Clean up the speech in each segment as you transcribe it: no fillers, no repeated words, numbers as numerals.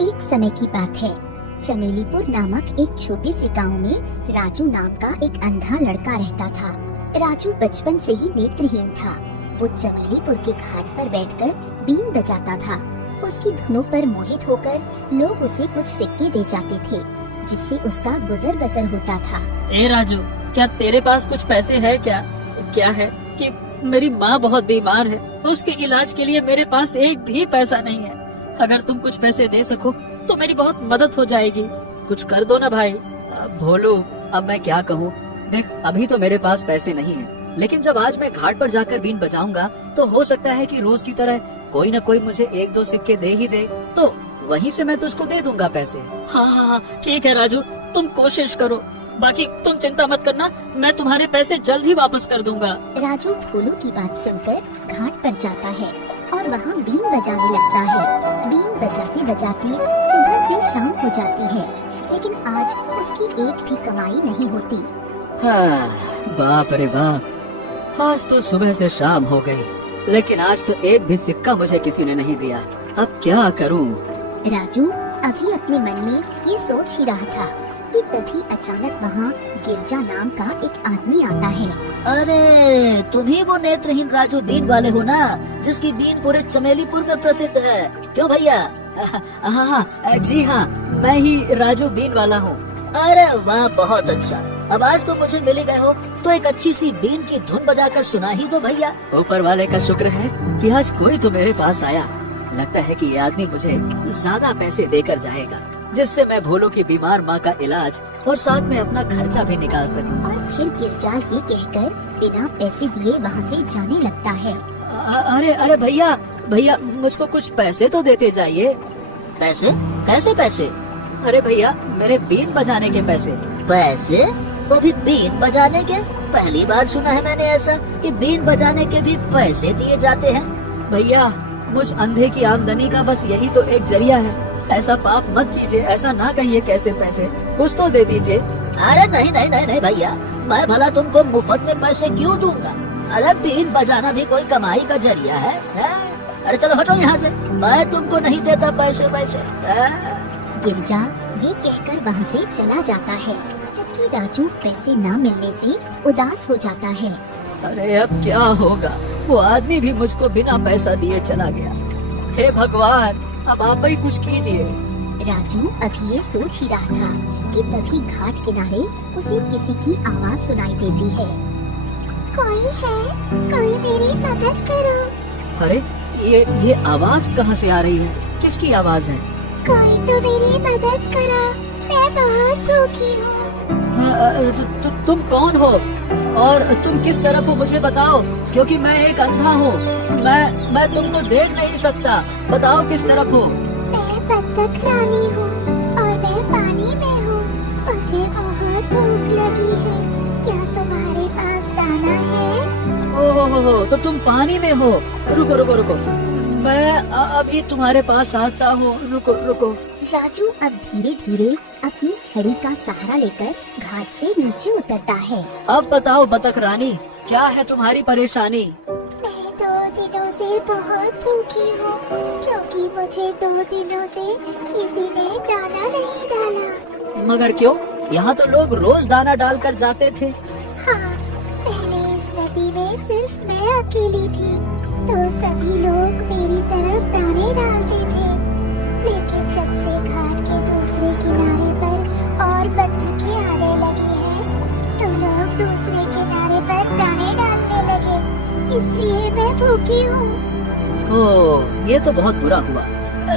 एक समय की बात है। चमेलीपुर नामक एक छोटे से गांव में राजू नाम का एक अंधा लड़का रहता था। राजू बचपन से ही नेत्रहीन था। वो चमेलीपुर के घाट पर बैठकर बीन बजाता था। उसकी धुनों पर मोहित होकर लोग उसे कुछ सिक्के दे जाते थे, जिससे उसका गुजर बसर होता था। ए राजू, क्या तेरे पास कुछ पैसे है क्या? क्या है कि मेरी माँ बहुत बीमार है, उसके इलाज के लिए मेरे पास एक भी पैसा नहीं है। अगर तुम कुछ पैसे दे सको तो मेरी बहुत मदद हो जाएगी। कुछ कर दो ना भाई। भोलू, अब मैं क्या कहूँ। देख, अभी तो मेरे पास पैसे नहीं है, लेकिन जब आज मैं घाट पर जाकर बीन बजाऊंगा तो हो सकता है कि रोज की तरह कोई न कोई मुझे एक दो सिक्के दे ही दे, तो वहीं से मैं तुझको दे दूंगा पैसे। हाँ, ठीक है राजू, तुम कोशिश करो। बाकी तुम चिंता मत करना, मैं तुम्हारे पैसे जल्द ही वापस कर दूंगा। राजू भोलू की बात सुनकर घाट पर जाता है और वहाँ बीन बजाने लगता है। बीन बजाते बजाते सुबह से शाम हो जाती है, लेकिन आज उसकी एक भी कमाई नहीं होती। हाँ, बाप रे बाप, आज तो सुबह से शाम हो गई, लेकिन आज तो एक भी सिक्का मुझे किसी ने नहीं दिया। अब क्या करूँ? राजू अभी अपने मन में ये सोच ही रहा था कि तभी अचानक वहाँ गिरजा नाम का एक आदमी आता है। अरे, तुम ही वो नेत्रहीन राजू बीन वाले हो ना, जिसकी बीन पूरे चमेलीपुर में प्रसिद्ध है, क्यों भैया? हाँ, जी हाँ, मैं ही राजू बीन वाला हूँ। अरे वाह, बहुत अच्छा। अब आज तो मुझे मिल गए हो, तो एक अच्छी सी बीन की धुन बजाकर सुना ही दो भैया। ऊपर वाले का शुक्र है कि आज कोई तो मेरे पास आया। लगता है कि ये आदमी मुझे ज्यादा पैसे देकर जाएगा, जिससे मैं भोलू की बीमार माँ का इलाज और साथ में अपना खर्चा भी निकाल सकूं। और फिर गिरजा ये कहकर बिना पैसे दिए वहाँ से जाने लगता है। अरे भैया, मुझको कुछ पैसे तो देते जाइए। पैसे? कैसे पैसे? अरे भैया, मेरे बीन बजाने के पैसे। पैसे? वो भी बीन बजाने के? पहली बार सुना है मैंने ऐसा कि बीन बजाने के भी पैसे दिए जाते हैं। भैया, मुझ अंधे की आमदनी का बस यही तो एक जरिया है। ऐसा पाप मत कीजिए, ऐसा ना कहिए कैसे पैसे, कुछ तो दे दीजिए। अरे नहीं भैया, मैं भला तुमको मुफ्त में पैसे क्यों दूंगा? अरे बीन बजाना भी कोई कमाई का जरिया है? अरे चलो हटो यहाँ से, मैं तुमको नहीं देता पैसे वैसे। गिरजा ये कहकर वहाँ से चला जाता है, जबकि राजू पैसे न मिलने से उदास हो जाता है। अरे अब क्या होगा, वो आदमी भी मुझको बिना पैसा दिए चला गया। हे भगवान, अब आप ही कुछ कीजिए। राजू अभी ये सोच ही रहा था कि तभी घाट किनारे उसे किसी की आवाज सुनाई देती है। कोई है? कोई मेरी मदद करो। अरे ये आवाज कहाँ से आ रही है? किसकी आवाज है? कोई तो मेरी मदद करो, मैं बहुत भूखी हूँ। तुम कौन हो और तुम किस तरफ हो, मुझे बताओ, क्योंकि मैं एक अंधा हूँ। मैं तुमको देख नहीं सकता, बताओ किस तरफ हो। मैं बत्तख रानी हूँ और मैं पानी में हूँ। मुझे बहुत भूख लगी है, क्या तुम्हारे पास दाना है? ओहो, तो तुम पानी में हो। रुको, मैं अभी तुम्हारे पास आता हूँ। रुको। राजू अब धीरे धीरे अपनी छड़ी का सहारा लेकर घाट से नीचे उतरता है। अब बताओ बतख रानी, क्या है तुम्हारी परेशानी? मैं 2 दिनों से बहुत भूखी हूँ, क्योंकि मुझे 2 दिनों से किसी ने दाना नहीं डाला। मगर क्यों? यहाँ तो लोग रोज दाना डालकर जाते थे। हाँ, पहले इस नदी में सिर्फ मैं अकेली थी, तो सभी लोग मेरी तरफ दाने डालते थे। लेकिन जब से घाट के दूसरे किनारे पर और बत्तखें आने लगी हैं, तो लोग दूसरे किनारे पर दाने डालने लगे, इसलिए मैं भूखी हूँ। ओह, ये तो बहुत बुरा हुआ,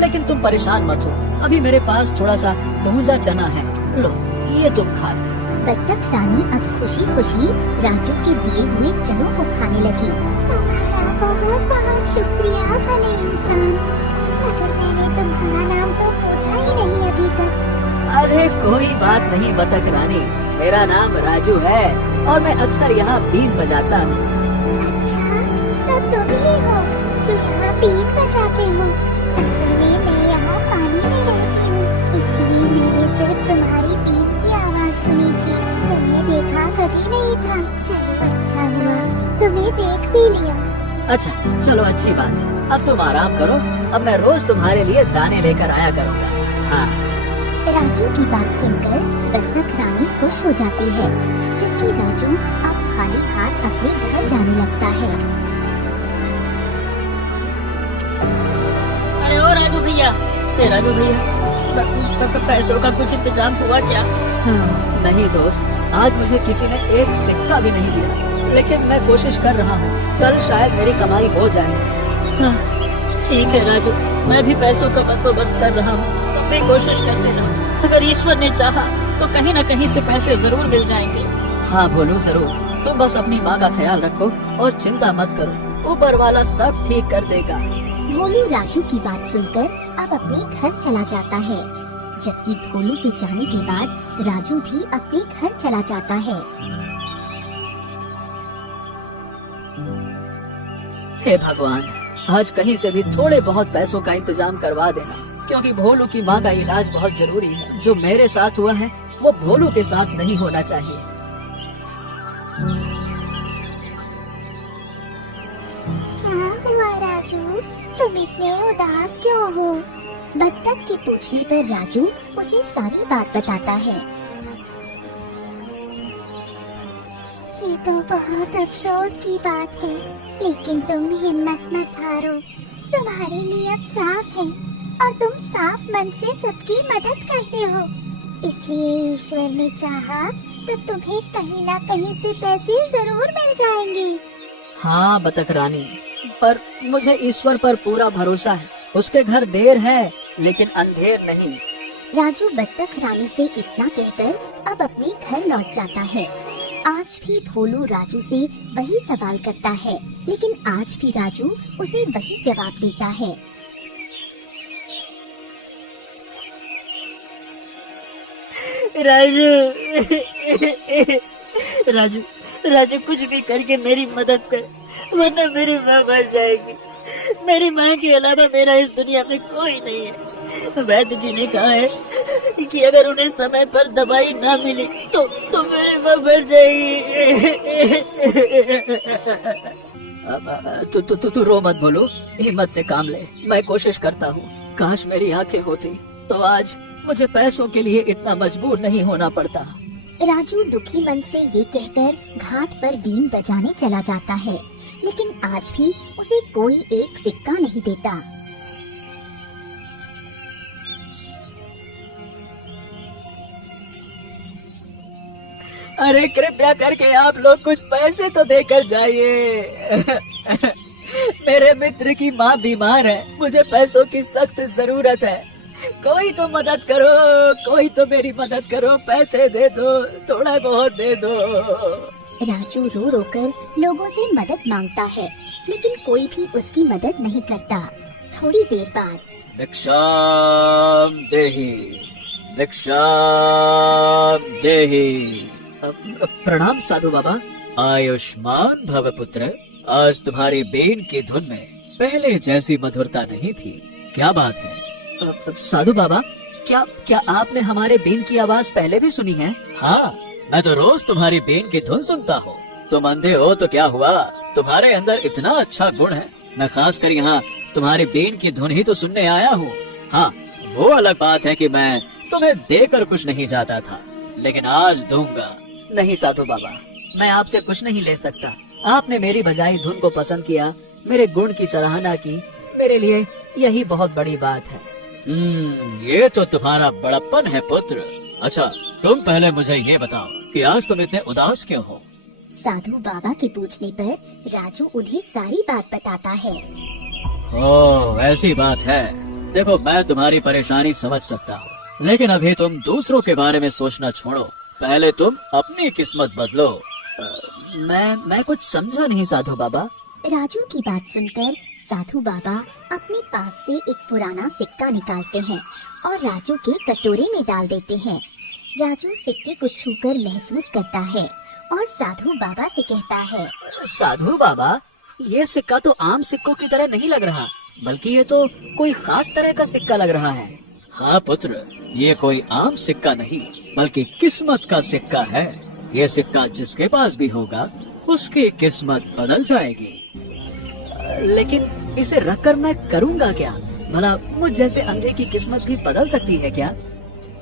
लेकिन तुम परेशान मत हो। अभी मेरे पास थोड़ा सा भूंजा चना है, लो ये तुम खा लो। बत्तख रानी अब खुशी खुशी राजू के दिए हुए चनों को खाने लगी। तुम्हारा बहुत बहुत शुक्रिया भले इंसान, मगर मैंने तुम्हारा नाम तो पूछा ही नहीं अभी तक। अरे कोई बात नहीं बतख रानी, मेरा नाम राजू है और मैं अक्सर यहाँ बीन बजाता हूँ। अच्छा, तब तुम ही हो जो यहाँ बीन बजाते हो। असल में मैं यहाँ पानी में रहती हूँ, इसलिए मैंने सिर्फ तुम्हारी बीन की आवाज सुनी थी, तुम्हें देखा कभी नहीं था। चलो अच्छा हुआ तुम्हें देख भी लिया। अच्छा चलो, अच्छी बात है। अब तुम आराम करो, अब मैं रोज तुम्हारे लिए दाने लेकर आया करूँगा। हाँ। राजू की बात सुनकर बत्तख रानी खुश हो जाती है, जबकि राजू अब खाली हाथ अपने घर जाने लगता है। अरे ओ राजू भैया, राजू भैया, पैसों का कुछ इंतजाम हुआ क्या? हाँ, नहीं दोस्त, आज मुझे किसी ने एक सिक्का भी नहीं दिया, लेकिन मैं कोशिश कर रहा हूँ, कल शायद मेरी कमाई हो जाए। हाँ, ठीक है राजू, मैं भी पैसों का बंदोबस्त कर रहा हूँ, तुम भी कोशिश करते रहो। अगर ईश्वर ने चाहा तो कहीं न कहीं से पैसे जरूर मिल जाएंगे। हाँ भोलू, जरूर। तुम बस अपनी माँ का ख्याल रखो और चिंता मत करो, ऊपर वाला सब ठीक कर देगा। भोलू राजू की बात सुनकर अब अपने घर चला जाता है, जबकि भोलू के जाने के बाद राजू भी अपने घर चला जाता है। हे भगवान, आज कहीं से भी थोड़े बहुत पैसों का इंतजाम करवा देना, क्योंकि भोलू की माँ का इलाज बहुत जरूरी है। जो मेरे साथ हुआ है वो भोलू के साथ नहीं होना चाहिए। क्या हुआ राजू, तुम इतने उदास क्यों हो? बत्तख के पूछने पर राजू उसे सारी बात बताता है। ये तो बहुत अफसोस की बात है, लेकिन तुम हिम्मत मत हारो। तुम्हारी नीयत साफ है और तुम साफ मन से सबकी मदद करते हो, इसलिए ईश्वर ने चाहा तो तुम्हें कहीं ना कहीं से पैसे जरूर मिल जाएंगे। हाँ बतख रानी, पर मुझे ईश्वर पर पूरा भरोसा है। उसके घर देर है लेकिन अंधेर नहीं। राजू बत्तख रानी से इतना कहकर अब अपने घर लौट जाता है। आज भी भोलू राजू से वही सवाल करता है, लेकिन आज भी राजू उसे वही जवाब देता है। राजू, राजू कुछ भी करके मेरी मदद कर, वरना मेरी माँ मर जाएगी। मेरी माँ के अलावा मेरा इस दुनिया में कोई नहीं है। वैद्य जी ने कहा है कि अगर उन्हें समय पर दवाई ना मिली तो मेरी माँ मर जाएगी। तू रो मत भोलू, हिम्मत से काम ले। मैं कोशिश करता हूँ। काश मेरी आंखें होती तो आज मुझे पैसों के लिए इतना मजबूर नहीं होना पड़ता। राजू दुखी मन से ये कहकर घाट पर बीन बजाने चला जाता है, लेकिन आज भी उसे कोई एक सिक्का नहीं देता। अरे कृपया करके आप लोग कुछ पैसे तो देकर जाइए। मेरे मित्र की माँ बीमार है, मुझे पैसों की सख्त जरूरत है। कोई तो मदद करो, कोई तो मेरी मदद करो, पैसे दे दो, थोड़ा बहुत दे दो। राजू रो रो कर लोगों से मदद मांगता है, लेकिन कोई भी उसकी मदद नहीं करता। थोड़ी देर बाद भिक्षाम देहि, भिक्षाम देहि। प्रणाम साधु बाबा। आयुष्मान भव पुत्र। आज तुम्हारी बेन की धुन में पहले जैसी मधुरता नहीं थी, क्या बात है? साधु बाबा, क्या आपने हमारे बेन की आवाज पहले भी सुनी है? हाँ, मैं तो रोज तुम्हारी बेन की धुन सुनता हूँ। तुम अंधे हो तो क्या हुआ, तुम्हारे अंदर इतना अच्छा गुण है। मैं खास कर यहाँ तुम्हारी बेन की धुन ही तो सुनने आया हूँ। हाँ, वो अलग बात है कि मैं तुम्हें देकर कुछ नहीं जाता था, लेकिन आज दूंगा। नहीं साधु बाबा, मैं आपसे कुछ नहीं ले सकता। आपने मेरी बजाई धुन को पसंद किया, मेरे गुण की सराहना की, मेरे लिए यही बहुत बड़ी बात है। ये तो तुम्हारा बड़प्पन है पुत्र। अच्छा, तुम पहले मुझे ये बताओ कि आज तुम इतने उदास क्यों हो? साधु बाबा के पूछने पर राजू उन्हें सारी बात बताता है। ओह, ऐसी बात है। देखो, मैं तुम्हारी परेशानी समझ सकता हूँ, लेकिन अभी तुम दूसरों के बारे में सोचना छोड़ो। पहले तुम अपनी किस्मत बदलो। मैं कुछ समझा नहीं साधु बाबा। राजू की बात सुनकर साधु बाबा अपने पास से एक पुराना सिक्का निकालते हैं और राजू के कटोरे में डाल देते हैं। राजू सिक्के को छूकर महसूस करता है और साधु बाबा से कहता है, साधु बाबा, ये सिक्का तो आम सिक्कों की तरह नहीं लग रहा, बल्कि ये तो कोई खास तरह का सिक्का लग रहा है। हाँ पुत्र, ये कोई आम सिक्का नहीं, बल्कि किस्मत का सिक्का है। ये सिक्का जिसके पास भी होगा, उसकी किस्मत बदल जाएगी। लेकिन इसे रखकर मैं करूँगा क्या? भला मुझ जैसे अंधे की किस्मत भी बदल सकती है क्या?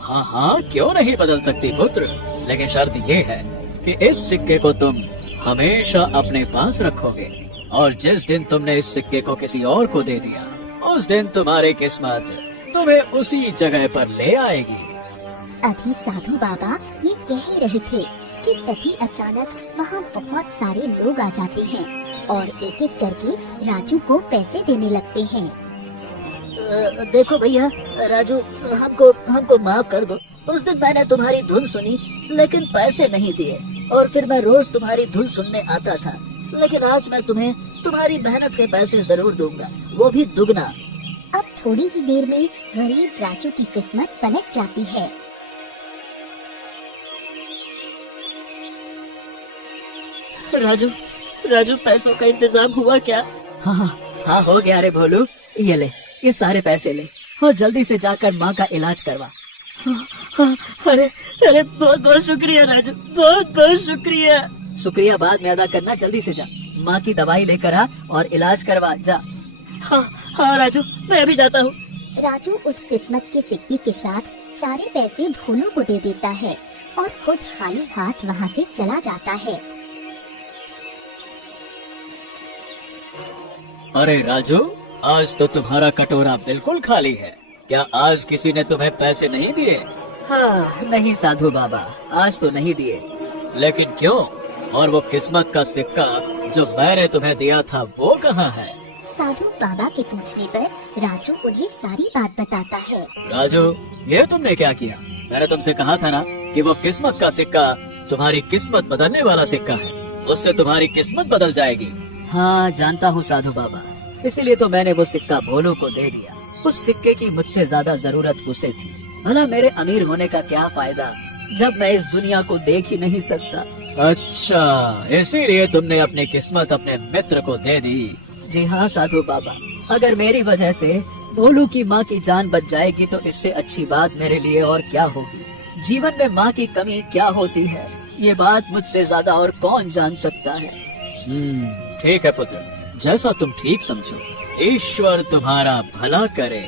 हाँ हाँ, क्यों नहीं बदल सकती पुत्र, लेकिन शर्त ये है कि इस सिक्के को तुम हमेशा अपने पास रखोगे, और जिस दिन तुमने इस सिक्के को किसी और को दे दिया, उस दिन तुम्हारी किस्मत तुम्हें उसी जगह पर ले आएगी। अभी साधु बाबा ये कह ही रहे थे कि तभी अचानक वहाँ बहुत सारे लोग आ जाते हैं और एक एक करके राजू को पैसे देने लगते हैं। देखो भैया, राजू, हमको माफ कर दो। उस दिन मैंने तुम्हारी धुन सुनी लेकिन पैसे नहीं दिए, और फिर मैं रोज तुम्हारी धुन सुनने आता था, लेकिन आज मैं तुम्हें तुम्हारी मेहनत के पैसे जरूर दूंगा, वो भी दुगना। अब थोड़ी ही देर में गरीब राजू की किस्मत पलट जाती है। राजू, राजू, पैसों का इंतजाम हुआ क्या? हाँ हो गया रे भोलू, ये ले, ये सारे पैसे ले और जल्दी से जाकर माँ का इलाज करवा। अरे अरे, बहुत बहुत शुक्रिया राजू, बहुत बहुत शुक्रिया। शुक्रिया बाद में अदा करना, जल्दी से जा, माँ की दवाई लेकर आ और इलाज करवा जा। हाँ हाँ राजू, मैं अभी जाता हूँ। राजू उस किस्मत के सिक्के के साथ सारे पैसे भोलू को दे देता है और खुद खाली हाथ वहाँ से चला जाता है। अरे राजू, आज तो तुम्हारा कटोरा बिल्कुल खाली है। क्या आज किसी ने तुम्हें पैसे नहीं दिए? हाँ नहीं साधु बाबा, आज तो नहीं दिए। लेकिन क्यों? और वो किस्मत का सिक्का जो मैंने तुम्हें दिया था, वो कहाँ है? साधु बाबा के पूछने पर राजू उन्हें सारी बात बताता है। राजू, ये तुमने क्या किया? मैंने तुमसे कहा था ना कि वो किस्मत का सिक्का तुम्हारी किस्मत बदलने वाला सिक्का है, उससे तुम्हारी किस्मत बदल जाएगी। हाँ जानता हूँ साधु बाबा, इसीलिए तो मैंने वो सिक्का भोलू को दे दिया। उस सिक्के की मुझसे ज्यादा जरूरत उसे थी। भला मेरे अमीर होने का क्या फायदा जब मैं इस दुनिया को देख ही नहीं सकता। अच्छा, इसीलिए तुमने अपनी किस्मत अपने मित्र को दे दी। जी हाँ साधु बाबा, अगर मेरी वजह से भोलू की माँ की जान बच जाएगी तो इससे अच्छी बात मेरे लिए और क्या होगी। जीवन में माँ की कमी क्या होती है, ये बात मुझसे ज्यादा और कौन जान सकता है। ठीक है पुत्र, जैसा तुम ठीक समझो। ईश्वर तुम्हारा भला करे।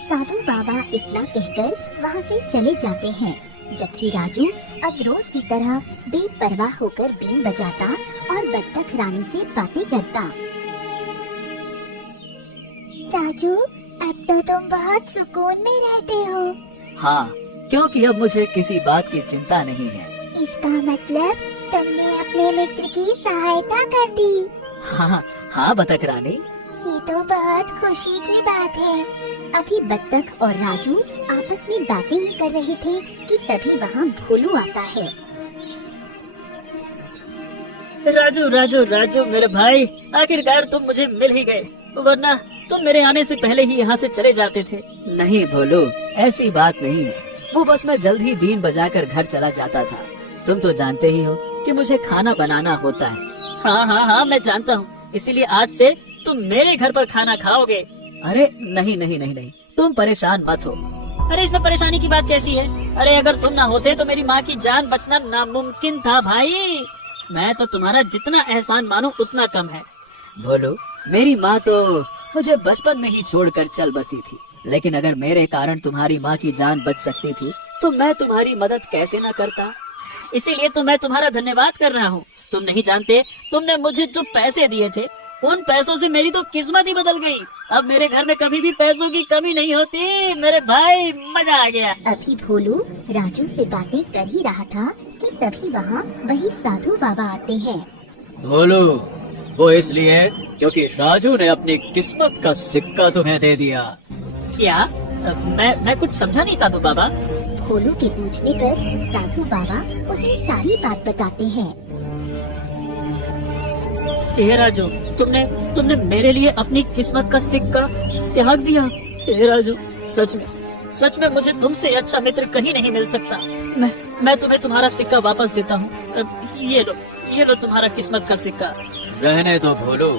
साधु बाबा इतना कहकर वहाँ से चले जाते हैं, जबकि राजू अब रोज की तरह बेपरवाह होकर बीन बजाता और बत्तख रानी से बातें करता। राजू, अब तो तुम बहुत सुकून में रहते हो। हाँ, क्योंकि अब मुझे किसी बात की चिंता नहीं है। इसका मतलब तुमने अपने मित्र की सहायता कर दी। हाँ हाँ बतख रानी, ये तो बहुत खुशी की बात है। अभी बत्तख और राजू आपस में बातें ही कर रहे थे कि तभी वहाँ भोलू आता है। राजू राजू राजू, मेरे भाई, आखिरकार तुम मुझे मिल ही गए, वरना तुम मेरे आने से पहले ही यहाँ से चले जाते थे। नहीं भोलू, ऐसी बात नहीं है। वो बस मैं जल्द ही बीन बजाकर घर चला जाता था। तुम तो जानते ही हो कि मुझे खाना बनाना होता है। हाँ हाँ हाँ, मैं जानता हूँ, इसीलिए आज से तुम मेरे घर पर खाना खाओगे। अरे नहीं नहीं नहीं नहीं, तुम परेशान मत हो। अरे इसमें परेशानी की बात कैसी है? अरे अगर तुम ना होते तो मेरी माँ की जान बचना नामुमकिन था भाई। मैं तो तुम्हारा जितना एहसान मानूं उतना कम है। भोलू, मेरी माँ तो मुझे बचपन में ही छोड़कर चल बसी थी, लेकिन अगर मेरे कारण तुम्हारी माँ की जान बच सकती थी तो मैं तुम्हारी मदद कैसे न करता। इसीलिए तो मैं तुम्हारा धन्यवाद कर रहा हूँ। तुम नहीं जानते, तुमने मुझे जो पैसे दिए थे उन पैसों से मेरी तो किस्मत ही बदल गई। अब मेरे घर में कभी भी पैसों की कमी नहीं होती। मेरे भाई, मजा आ गया। अभी भोलू राजू से बातें कर ही रहा था कि तभी वहाँ वही साधु बाबा आते हैं। भोलू, वो इसलिए क्योंकि राजू ने अपनी किस्मत का सिक्का तुम्हें दे दिया। क्या? मैं कुछ समझा नहीं साधु बाबा। भोलू के पूछने पर साधु बाबा उसे सारी बात बताते हैं। हे राजू, तुमने मेरे लिए अपनी किस्मत का सिक्का त्याग दिया। हे राजू, सच में मुझे तुमसे अच्छा मित्र कहीं नहीं मिल सकता। मैं तुम्हें तुम्हारा सिक्का वापस देता हूँ। ये लो तुम्हारा किस्मत का सिक्का। रहने दो भोलू,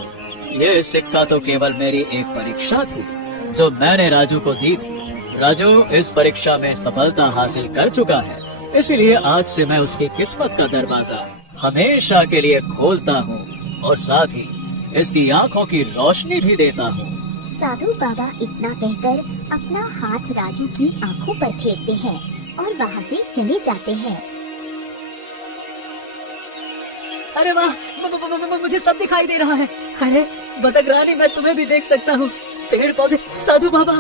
ये सिक्का तो केवल मेरी एक परीक्षा थी जो मैंने राजू को दी थी। राजू इस परीक्षा में सफलता हासिल कर चुका है, इसीलिए आज से मैं उसकी किस्मत का दरवाजा हमेशा के लिए खोलता हूँ और साथ ही इसकी आंखों की रोशनी भी देता हूँ। साधु बाबा इतना कहकर अपना हाथ राजू की आंखों पर फेरते हैं और वहाँ से चले जाते हैं। अरे वाह, मुझे सब दिखाई दे रहा है। अरे बतख रानी, मैं तुम्हें भी देख सकता हूँ। पेड़ पौधे, साधु बाबा।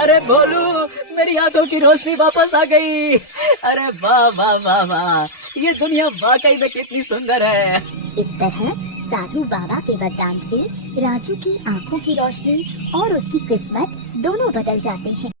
अरे बोलू, मेरी आंखों की रोशनी वापस आ गई। अरे वाह वाह वाह वाह, ये दुनिया वाकई में कितनी सुंदर है। इस तरह साधु बाबा के वरदान से राजू की आंखों की रोशनी और उसकी किस्मत दोनों बदल जाते हैं।